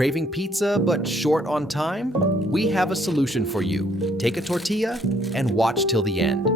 Craving pizza but short on time? We have a solution for you. Take a tortilla and watch till the end.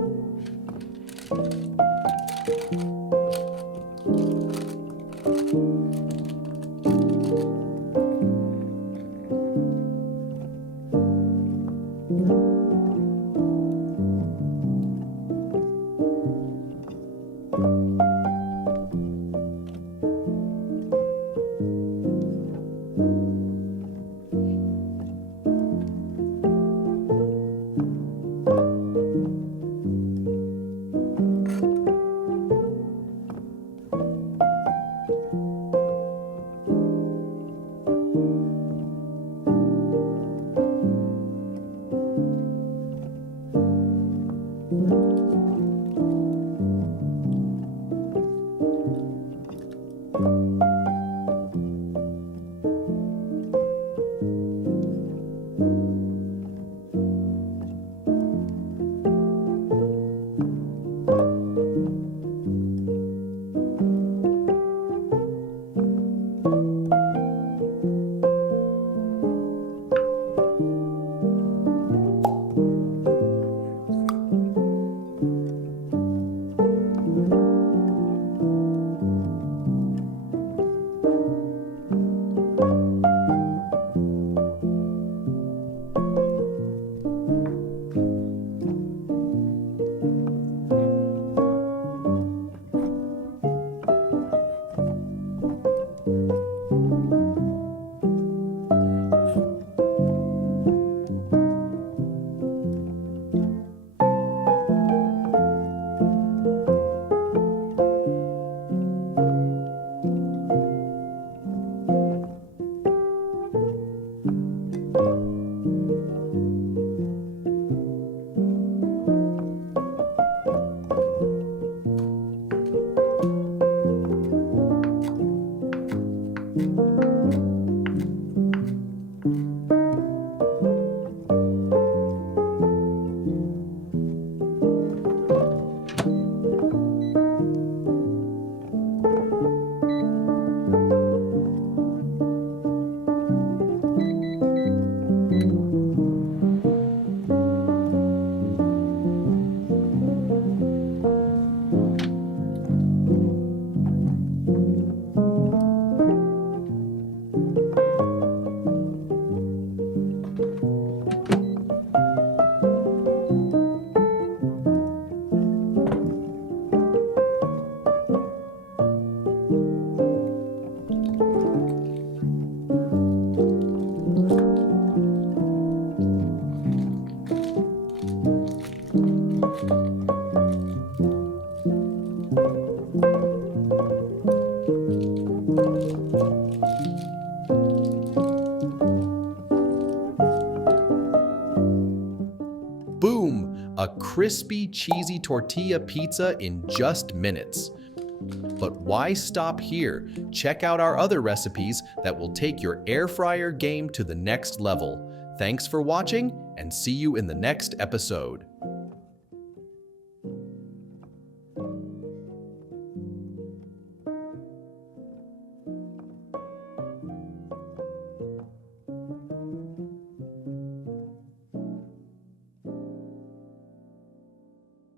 Boom! A crispy, cheesy tortilla pizza in just minutes. But why stop here? Check out our other recipes that will take your air fryer game to the next level. Thanks for watching, and see you in the next episode.